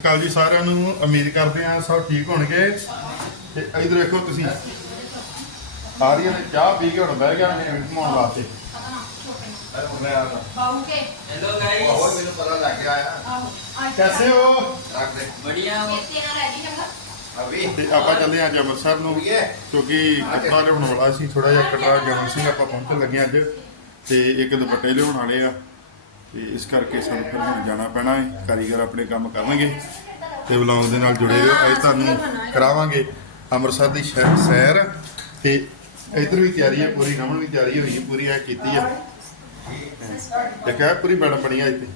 ਕਾਲ ਜੀ ਸਾਰਿਆਂ ਨੂੰ ਉਮੀਦ ਕਰਦੇ ਹਾਂ ਸਭ ਠੀਕ ਹੋਣਗੇ ਤੇ ਇਧਰ ਵੇਖੋ ਤੁਸੀਂ ਆਰੀਆ ਨੇ ਚਾਹ ਪੀ ਕੇ ਹੁਣ ਬਹਿ ਗਿਆ ਨੇ ਘੁਮਾਉਣ ਵਾਸਤੇ ਮੈਂ ਆ ਗਿਆ। बाबू के हेलो गाइस और मैंने पता लग गया है आओ आज ਕੈਸੇ ਹੋ रख दे बढ़िया हो तेरा रेडी चंगा अभी ਤੇ ਆਪਾਂ ਚੱਲੇ ਅੱਜ ਅੰਮ੍ਰਿਤਸਰ ਨੂੰ ठीक है ਕਿਉਂਕਿ ਕੱਪੜਾ ਲਿਆਉਣ ਵਾਲਾ ਸੀ ਥੋੜਾ ਜਿਹਾ ਕਟਰਾ ਜਨਮ ਸਿੰਘ ਆਪਾਂ ਪਹੁੰਚਣ ਲੱਗੇ ਅੱਜ ਤੇ ਇੱਕ ਦੁਪੱਟੇ ਲਿਆਉਣ ਵਾਲੇ ਆ ਤੇ ਇਸ ਕਰਕੇ ਸਾਨੂੰ ਫਿਰ ਹੁਣ ਜਾਣਾ ਪੈਣਾ ਹੈ ਕਾਰੀਗਰ ਆਪਣੇ ਕੰਮ ਕਰਨਗੇ ਤੇ ਵਲੌਗ ਦੇ ਨਾਲ ਜੁੜੇ ਰਹੋ ਅੱਜ ਤੁਹਾਨੂੰ ਕਰਾਵਾਂਗੇ ਅੰਮ੍ਰਿਤਸਰ ਦੀ ਸ਼ਹਿ- ਸੈਰ ਤੇ ਇਧਰ ਵੀ ਤਿਆਰੀ ਹੈ ਪੂਰੀ ਰਮਨ ਵੀ ਤਿਆਰੀ ਹੋਈ ਹੈ ਪੂਰੀ ਐ ਕੀਤੀ ਆ ਤੇ ਕਹਿ ਪੂਰੀ ਬਣ ਬਣੀ ਆ ਇੱਥੇ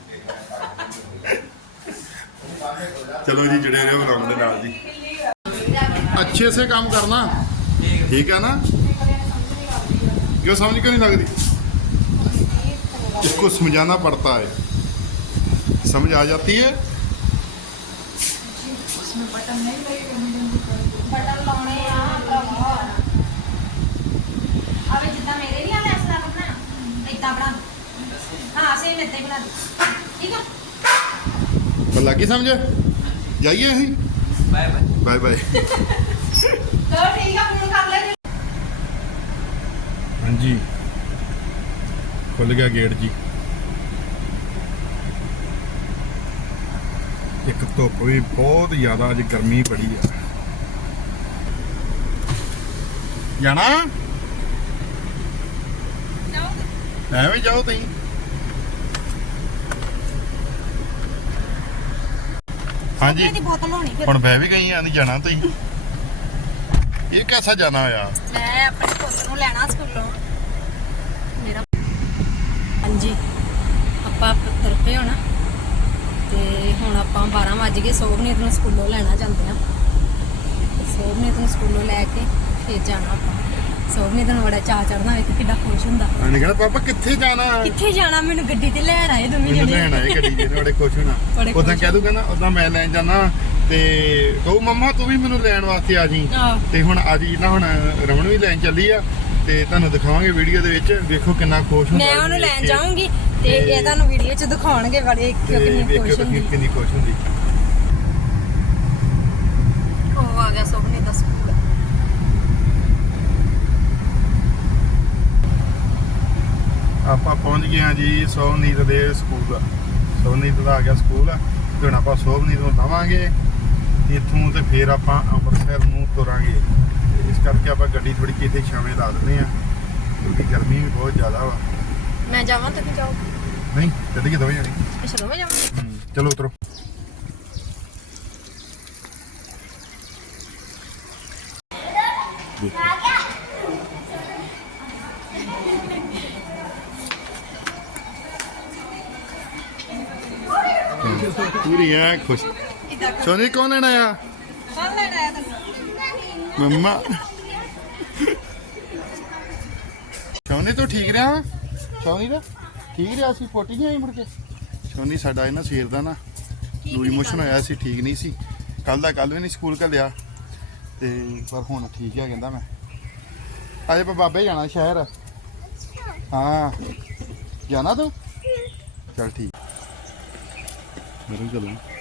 ਚਲੋ ਜੀ ਜੁੜੇ ਰਹੋ ਵਲੌਗ ਦੇ ਨਾਲ ਜੀ अच्छे से काम करना ठीक है ना क्यों समझ क्यों नहीं लग रही इसको समझाना पड़ता है। समझ आ जाती है? बटन लाने आ भरावा अबे जितना मेरे नहीं आवे ऐसा करना इतना बना हाँ सेम इतना ही बना ठीक है? समझ? जाइए अभी बाय बाय। Bye bye. तो ठीक है फ़ोन कर ले हाँ जी। ਖੁੱਲ ਗਿਆ ਗੇਟ ਜੀ। ਇੱਕ ਧੁੱਪ ਵੀ ਬਹੁਤ ਜ਼ਿਆਦਾ ਅੱਜ ਗਰਮੀ ਬੜੀ ਆ। ਜਾਣਾ? ਐਵੇਂ ਜਾਓ ਤੁਸੀਂ। ਹਾਂਜੀ। ਦੀ ਬੋਤਲ ਹੋਣੀ ਫਿਰ। ਹੁਣ ਬਹਿ ਵੀ ਗਈ ਆ ਨਹੀਂ ਜਾਣਾ ਤੁਸੀਂ। ਇਹ ਕਿੱਥੇ ਜਾਣਾ ਆ? ਮੈਂ ਆਪਣੀ ਪੁੱਤ ਨੂੰ ਲੈਣਾ ਸਕੂਲੋਂ। ਹਾਂਜੀ। ਆਪਾਂ ਤੁਰ ਪਏ ਹੋਣਾ। ਤੇ ਹੁਣ ਆਪਾਂ 12 ਵਜ ਗਏ। ਸੋਭਨੀਤ ਨੂੰ ਸਕੂਲੋਂ ਲੈਣਾ ਜਾਂਦੇ ਆ। ਸੋਭਨੀਤ ਨੂੰ ਸਕੂਲੋਂ ਲੈ ਕੇ ਫਿਰ ਜਾਣਾ ਆਪਾਂ। ਸੋਭਨੀਤ ਨੂੰ ਬੜਾ ਚਾਹ ਚੜਨਾ ਵੇਖ ਕਿੱਡਾ ਖੁਸ਼ ਹੁੰਦਾ। ਉਹਨੇ ਕਹਿੰਦਾ ਪਾਪਾ ਕਿੱਥੇ ਜਾਣਾ? ਕਿੱਥੇ ਜਾਣਾ? ਮੈਨੂੰ ਗੱਡੀ ਤੇ ਲੈਣ ਆਏ ਦੋਵੇਂ ਜਣੇ। ਲੈਣ ਆਏ ਗੱਡੀ ਦੇ ਬੜੇ ਖੁਸ਼ ਹੋਣਾ। ਉਦਾਂ ਕਹਿ ਦੂ ਕਹਿੰਦਾ ਉਦਾਂ ਮੈਂ ਲੈਣ ਜਾਣਾ ਤੇ ਕਹੂ ਮੰਮਾ ਤੂੰ ਵੀ ਮੈਨੂੰ ਲੈਣ ਵਾਸਤੇ ਆ ਜੀ। ਤੇ ਹੁਣ ਅੱਜ ਨਾ ਹੁਣ ਰਮਨ ਵੀ ਲੈਣ ਚੱਲੀ ਆ। ਤੇ ਤੁਹਾਨੂੰ ਦਿਖਾਵਾਂਗੇ ਵੀਡੀਓ ਦੇ ਵਿੱਚ। ਵੇਖੋ ਕਿੰਨਾ ਖੁਸ਼ ਹੁੰਦਾ ਮੈਂ ਉਹਨੂੰ ਵੇਖ ਲੈਣ। ਜਾਊਂਗੀ ਤੇ ਇਹ ਤੁਹਾਨੂੰ ਵੀਡੀਓ 'ਚ ਦਿਖਾਉਣਗੇ ਬੜੇ ਕਿੰਨੀ ਖੁਸ਼ ਹੁੰਦੀ। ਕਿੰਨੀ ਖੁਸ਼ ਹੁੰਦੀ। ਉਹ ਆ ਗਿਆ ਸੋਭਨੀਤ ਦਾ ਸਕੂਲ ਆਪਾਂ ਪਹੁੰਚ ਗਏ ਹਾਂ ਜੀ ਸੋਹਨੀਤ ਦੇ ਸਕੂਲ। ਸੋਹਨੀਤ ਦਾ ਆ ਗਿਆ ਸਕੂਲ। ਤੇ ਹੁਣ ਆਪਾਂ ਸੋਹਨੀਤ ਨੂੰ ਲਾਵਾਂਗੇ। ਇੱਥੋਂ ਤੇ ਫਿਰ ਆਪਾਂ ਅੰਮ੍ਰਿਤਸਰ ਨੂੰ ਤੁਰਾਂਗੇ। ਇਸ ਕਰਕੇ ਆਪਾਂ ਗੱਡੀ ਥੋੜੀ ਕਿਤੇ ਛਾਵੇਂ ਲਾ ਦਿੰਦੇ ਆ ਕਿਉਂਕਿ ਗਰਮੀ ਵੀ ਬਹੁਤ ਜ਼ਿਆਦਾ ਵਾ। ਮੈਂ ਜਾਵਾਂ ਤੁਸੀਂ ਜਾਓ ਨਹੀਂ ਚੱਲੀਏ ਦੋਵੇਂ ਜਾਣੇ? ਅੱਛਾ ਦੋਵੇਂ ਜਾਵਾਂ। ਚਲੋ ਉਤਰੋ। ਪੂਰੀ ਹੈ ਖੁਸ਼। ਸੋਨੀ ਕੌਣ ਲੈਣ ਆਇਆ? ਕੌਣ ਲੈਣ ਆਇਆ ਤੈਨੂੰ ਮੰਮਾ। ਸੋਨੀ, ਤੂੰ ਠੀਕ ਰਿਹਾ? ਸੋਨੀ ਦਾ? ਠੀਕ ਰਿਹਾ ਸੀ ਪੋਟੀ ਨਹੀਂ ਆਈ ਮੁੜ ਕੇ? ਸੋਨੀ, ਸਾਡਾ ਇਹਨਾਂ ਸਵੇਰ ਦਾ ਨਾ ਲੂਈ ਮੋਸ਼ਨ ਹੋਇਆ ਸੀ, ਠੀਕ ਨਹੀਂ ਸੀ। ਕੱਲ ਦਾ ਕੱਲ ਵੀ ਨਹੀਂ ਸਕੂਲ ਘੱਲਿਆ। ਤੇ ਪਰ ਹੁਣ ਠੀਕ ਹੈ ਕਹਿੰਦਾ ਮੈਂ। ਅਜੇ ਆਪਾਂ ਬਾਬੇ ਜਾਣਾ ਸ਼ਹਿਰ। ਹਾਂ। ਜਾਣਾ ਤੂੰ? ਚਲ ਠੀਕ। ਮੇਰੇ ਚਲੋ।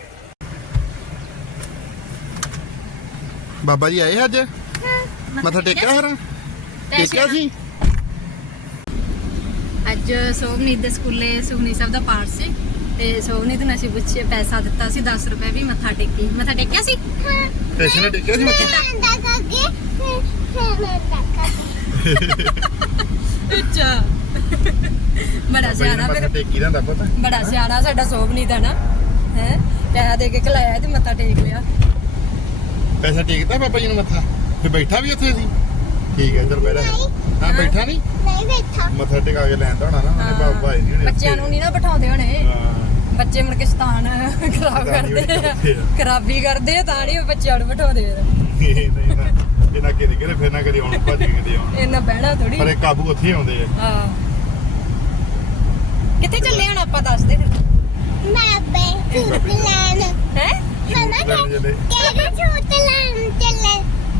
ਬਾਬਾ ਜੀ ਆਏ ਅੱਜ? ਮੱਥਾ ਟੇਕਿਆ ਫਿਰ ਟੇਕਿਆ ਸੀ? ਅੱਜ ਸੋਭਨੀਤ ਦੇ ਸਕੂਲੇ ਸੁਖਨੀ ਸਾਹਿਬ ਦਾ ਪਾਠ ਸੀ ਤੇ ਸੋਭਨੀਤ ਨੂੰ ਅਸੀਂ ਪੁੱਛੇ ਪੈਸਾ ਦਿੱਤਾ ਸੀ 10 ਰੁਪਏ ਵੀ ਮੱਥਾ ਟੇਕੀ। ਮੱਥਾ ਟੇਕਿਆ ਸੀ? ਪੈਸੇ ਨੇ ਟੇਕਿਆ ਸੀ ਮੱਥਾ? ਅੱਛਾ। ਬੜਾ ਸਿਆਣਾ ਮੱਥਾ ਟੇਕੀ ਦਾ ਪਤਾ ਬੜਾ ਸਿਆਣਾ ਸਾਡਾ ਸੋਭਨੀਤ ਹੈ ਨਾ। ਹੈ? ਪੈਸਾ ਦੇ ਕੇ ਖਲਾਇਆ ਤੇ ਮੱਥਾ ਟੇਕ ਲਿਆ। ਪੈਸਾ ਟੇਕਦਾ ਬਾਬਾ ਜੀ ਨੂੰ ਮੱਥਾ? ਤੇ ਬੈਠਾ ਵੀ ਉੱਥੇ ਸੀ? ਠੀਕ ਹੈ ਚਲ ਬੈਠਾ ਹਾਂ ਬੈਠਾ ਨਹੀਂ? ਮੱਥਾ ਟੇਕਾ ਕੇ ਲੈਂਦਾ ਹੋਣਾ ਨਾ ਉਹਨੇ ਬਾਬਾ ਭਾਈ ਨਹੀਂ ਹੋਣੇ ਬੱਚਿਆਂ ਨੂੰ ਨਹੀਂ ਨਾ ਬਿਠਾਉਂਦੇ ਹੋਣੇ। ਹਾਂ। ਬੱਚੇ ਮੁੜ ਕੇ ਸ਼ਤਾਨ ਖਰਾਬ ਕਰਦੇ। ਖਰਾਬੀ ਕਰਦੇ ਆ ਤਾਂ ਨਹੀਂ ਉਹ ਬੱਚਿਆਂ ਨੂੰ ਬਿਠਾਉਂਦੇ ਆ ਇਹ ਨਹੀਂ ਨਾ। ਇਹਨਾਂ ਕਿਤੇ ਕਿਤੇ ਫਿਰ ਨਾ ਕਰੀ ਆਉਣ ਭੱਜ ਕੇ ਕਿਤੇ ਆਉਣ। ਇਹਨਾਂ ਬਹਿਣਾ ਥੋੜੀ ਪਰ ਇਹ ਕਾਬੂ ਉੱਥੇ ਹੀ ਆਉਂਦੇ ਆ। ਹਾਂ। ਕਿੱਥੇ ਚੱਲੇ ਹੁਣ ਆਪਾਂ ਦੱਸ ਦੇ ਫਿਰ। ਹੈ? ਲੈਣ ਚੱਲੇ।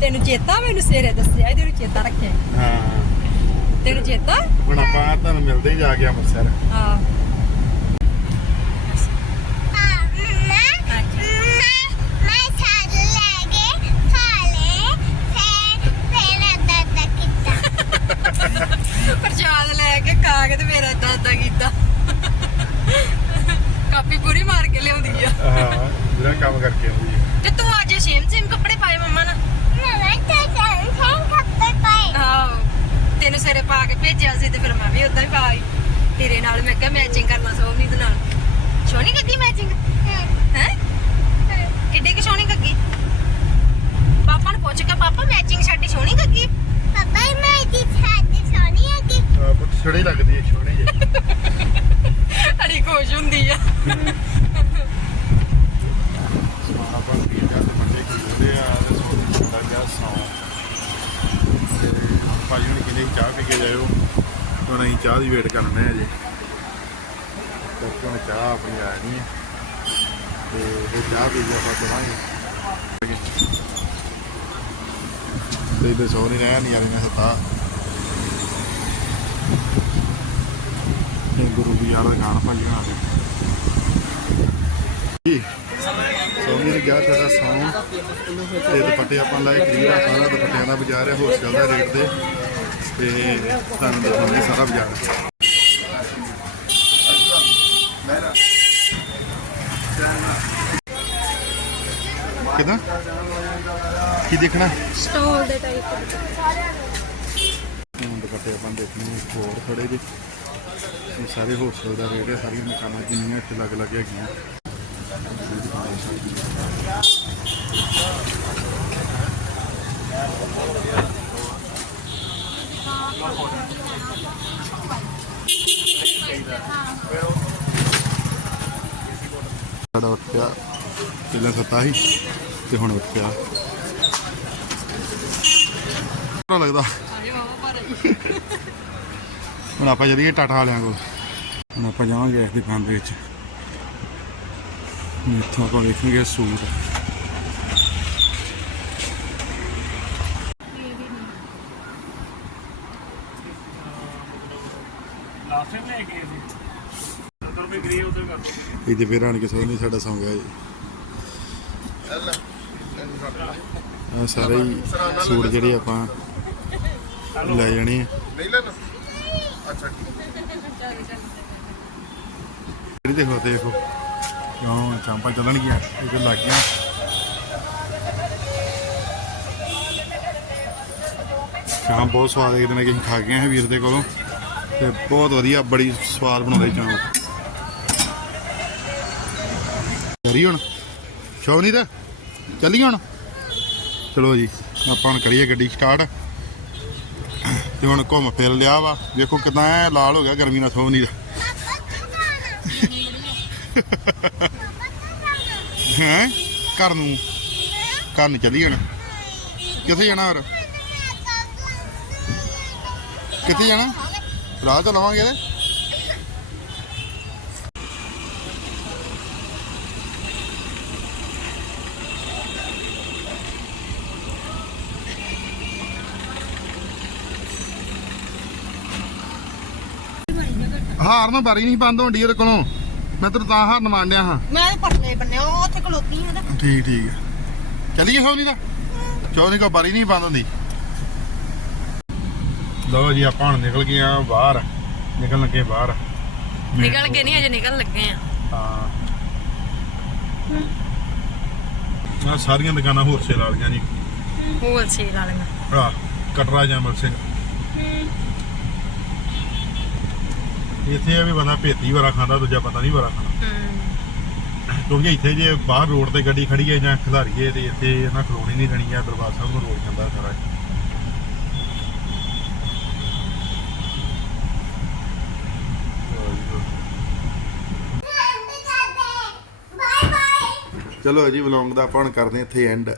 ਤੈਨੂੰ ਚੇਤਾ ਮੈਨੂੰ ਸਵੇਰੇ ਦੱਸਿਆ ਇਹਦੇ ਨੂੰ ਚੇਤਾ ਰੱਖਿਆ ਹਾਂ। ਤੈਨੂੰ ਚੇਤਾ? ਹੁਣ ਆਪਾਂ ਤੁਹਾਨੂੰ ਮਿਲਦੇ ਜਾ ਕੇ ਅੰਮ੍ਰਿਤਸਰ। ਹਾਂ। ਪ੍ਰਸ਼ਾਦ ਲੈ ਕੇ ਖਾ ਮੇਰਾ ਕੀਤਾ। ਕਾਪੀ ਪੂਰੀ ਮਾਰ ਕੇ ਲਿਆਉਂਦੀ ਆ। ਕਰਕੇ ਆਉਂਦੀ ਤੇ ਤੂੰ ਅੱਜ ਸੇਮ ਸੇਮ ਕੱਪੜੇ ਪਾਏ ਮੰਮਾ ਨਾਲ? ਤੈਨੂੰ ਸਿਰੇ ਪਾ ਕੇ ਭੇਜਿਆ ਸੀ ਤੇ ਫਿਰ ਮੈਂ ਵੀ ਉਦਾਂ ਹੀ ਪਾ ਆਈ। ਤੇਰੇ ਨਾਲ ਮੈਂ ਕਿਹਾ ਮੈਚਿੰਗ ਕਰ ਲਾਂ ਸੋਹਣੀ ਦੇ ਨਾਲ। ਸੋਹਣੀ ਲੱਗੀ ਮੈਚਿੰਗ ਹੈ? ਕਿੱਡੇ ਕਿ ਸੋਹਣੀ ਲੱਗੀ ਪਾਪਾ ਨੂੰ ਪੁੱਛ ਕੇ ਪਾਪਾ ਮੈਚਿੰਗ ਸਾਡੀ ਸੋਹਣੀ ਲੱਗੀ ਆ ਪੁੱਤ ਛੜੀ ਲੱਗਦੀ ਹੈ ਛੋਣੀ ਜਿਹੀ ਅੜੀ ਖੁਸ਼ ਹੁੰਦੀ ਆ ਆਪਾਂ ਵੀ ਜਾਂਦੇ ਮੰਡੇ ਖੁੱਲਦੇ ਆ ਤੇ ਸੋਚ ਛੋੜਾ ਜਿਹਾ ਸੌਂ ਭਾਈ ਹੁਣ ਕਿਨੇ ਚਾਹ ਪੀ ਕੇ ਜਾਇਓ ਹੁਣ ਅਸੀਂ ਚਾਹ ਦੀ ਵੇਟ ਕਰਨੇ ਆ ਜੀ। ਕਿਉਂਕਿ ਹੁਣ ਚਾਹ ਆਪਣੀ ਆ ਨਹੀਂ ਹੈ। ਤੇ ਇਹ ਚਾਹ ਪੀ ਕੇ ਆਪਾਂ ਚਲਾਂਗੇ ਤੇ ਇਹਦੇ ਸੌ ਨਹੀਂ ਨਹੀਂ ਆ ਰਹੀਆਂ ਸਤਾ। ਇਹ ਗੁਰੂ ਦੀ ਯਾਦ ਗਾਣ ਭਾਜੀ ਬਣਾ ਜੀ ਸੋਨੀ ਨੇ ਗਿਆ ਸਾਡਾ ਸੌਂ। ਤੇ ਦੁਪੱਟੇ ਆਪਾਂ ਲਾਏ ਖਰੀਦਾ ਸਾਰਾ ਦੁਪੱਟਿਆਂ ਦਾ ਬਾਜ਼ਾਰ ਹੈ ਹੋਲਸੇਲ ਦਾ ਰੇਟ ਤੇ। ਤੇ ਤੁਹਾਨੂੰ ਦਿਖਾਉਂਦੇ ਸਾਰਾ ਬਾਜ਼ਾਰ। ਕਿਦਾਂ? ਕੀ ਦੇਖਣਾ? ਸਟੋਲ ਦੇ ਟਾਈਪ ਹੁਣ ਦੁਪੱਟੇ ਆਪਾਂ ਦੇਖਣੇ ਹੋਰ ਥੋੜੇ ਜਿਹੇ। ਇਹ ਸਾਰੇ ਹੋਲਸੇਲ ਦਾ ਰੇਟ ਹੈ ਸਾਰੀਆਂ ਮਕਾਨਾਂ ਜਿੰਨੀਆਂ ਇੱਥੇ ਲੱਗ ਲੱਗ ਹੈਗੀਆਂ। ਸਾਡਾ ਉੱਠਿਆ, ਪਹਿਲਾਂ ਸੱਤਾ ਸੀ ਤੇ ਹੁਣ ਉੱਠਿਆ। ਪਤਾ ਲੱਗਦਾ। ਹੁਣ ਆਪਾਂ ਚੱਲੀਏ ਟਾਟਾ ਵਾਲਿਆਂ ਕੋਲ। ਹੁਣ ਆਪਾਂ ਜਾਵਾਂਗੇ ਇਸ ਦੁਕਾਨ ਦੇ ਵਿੱਚ। ਇੱਥੋਂ ਆਪਾਂ ਵੇਖਾਂਗੇ ਸੂਟ ਲਾਸਟ ਟਾਈਮ ਲੈ ਕੇ ਗਏ ਸੀ ਉਧਰ ਵੀ ਗਰੀ ਉਧਰ ਕਰ ਦੋ ਇਹ ਤੇ ਫੇਰ ਆਣ ਕੇ ਸੋ ਨਹੀਂ ਸਾਡਾ ਸੌਂ ਗਿਆ ਜੀ। ਆ ਸਾਰੇ ਹੀ ਸੂਟ ਜਿਹੜੇ ਆਪਾਂ ਲੈ ਜਾਣੇ ਆ। ਨਹੀਂ ਲੈਣਾ? ਅੱਛਾ ਦੇਖੋ ਦੇਖੋ। ਕਿਉਂ ਚਾਂਪਾ ਚੱਲਣ ਗਿਆ ਇਹ ਲੱਗ ਗਿਆ। ਚਾਂਪ ਬਹੁਤ ਸਵਾਦ ਇੱਕ ਦਿਨ ਕਿ ਖਾ ਗਏ ਹਾਂ ਵੀਰ ਦੇ ਕੋਲੋਂ। ਤੇ ਬਹੁਤ ਵਧੀਆ ਬੜੀ ਸਵਾਦ ਬਣਾਉਂਦੇ ਚਾਂਪ। ਕਰੀ ਹੁਣ। ਸ਼ੋ ਦਾ ਤਾਂ? ਚੱਲੀਏ ਹੁਣ? ਚਲੋ ਜੀ, ਆਪਾਂ ਹੁਣ ਕਰੀਏ ਗੱਡੀ ਸਟਾਰਟ ਤੇ ਹੁਣ ਘੁੰਮ ਫਿਰ ਲਿਆ ਵਾ। ਵੇਖੋ ਕਿਦਾਂ ਐ ਲਾਲ ਹੋ ਗਿਆ ਗਰਮੀ ਨਾਲ ਸੋਵ ਦਾ ਹੈ? ਘਰ ਨੂੰ। ਘਰ ਨੂੰ ਚੱਲੀ ਜਾਣਾ ਕਿੱਥੇ ਜਾਣਾ ਹੋਰ? ਕਿੱਥੇ ਜਾਣਾ? ਰਾਹ ਤਾਂ ਲਵਾਂਗੇ ਇਹਦੇ। ਹਾਰ ਨਾ ਬਾਰੀ ਨਹੀਂ ਬੰਦ ਹੁੰਦੀ ਉਹਦੇ ਕੋਲੋਂ। ਮੈਂ ਤੈਨੂੰ ਤਾਂ ਹਾਰਨ ਮੰਨਿਆ ਹਾਂ। ਮੈਂ ਪਰਲੇ ਬੰਨੇ ਉਹ ਉੱਥੇ ਖਲੋਤੀ ਹਾਂ ਤੇ ਠੀਕ ਠੀਕ ਹੈ ਚੱਲੀਏ ਸੋਨੀ ਦਾ। ਚੌਨੀ ਕੋ ਬਾਰੀ ਨਹੀਂ ਬੰਦ ਹੁੰਦੀ? ਲਓ ਜੀ ਆਪਾਂ ਹੁਣ ਨਿਕਲ ਗਏ ਆ ਬਾਹਰ। ਨਿਕਲ ਲੱਗੇ ਬਾਹਰ। ਨਿਕਲ ਕੇ ਨਹੀਂ ਅਜੇ ਨਿਕਲ ਲੱਗੇ ਆ ਹਾਂ। ਆ ਸਾਰੀਆਂ ਦੁਕਾਨਾਂ ਹੋਲਸੇਲ ਵਾਲੀਆਂ ਜੀ। ਹੋਰ ਸੇਲ ਵਾਲੀਆਂ। ਆ ਕਟਰਾ ਜਮਲ ਸਿੰਘ ਇੱਥੇ ਆ ਵੀ ਬੰਦਾ ਭੇਤੀ ਵਾਰਾ ਖਾਂਦਾ ਦੂਜਾ ਬੰਦਾ ਨਹੀਂ ਵਾਰਾ ਖਾਂਦਾ। ਕਿਉਂਕਿ ਇੱਥੇ ਜੇ ਬਾਹਰ ਰੋਡ ਤੇ ਗੱਡੀ ਖੜੀ ਹੈ ਜਾਂ ਖਿਲਾਰੀਏ ਤੇ ਇੱਥੇ ਇਹਨਾਂ ਖਲੋਣੀ ਨਹੀਂ ਦੇਣੀ ਆ ਦਰਬਾਰ ਸਾਹਿਬ ਨੂੰ ਰੋਡ ਜਾਂਦਾ ਸਾਰਾ। ਚਲੋ ਜੀ ਵਲੌਂਗ ਦਾ ਆਪਾਂ ਕਰਦੇ ਇੱਥੇ ਐਂਡ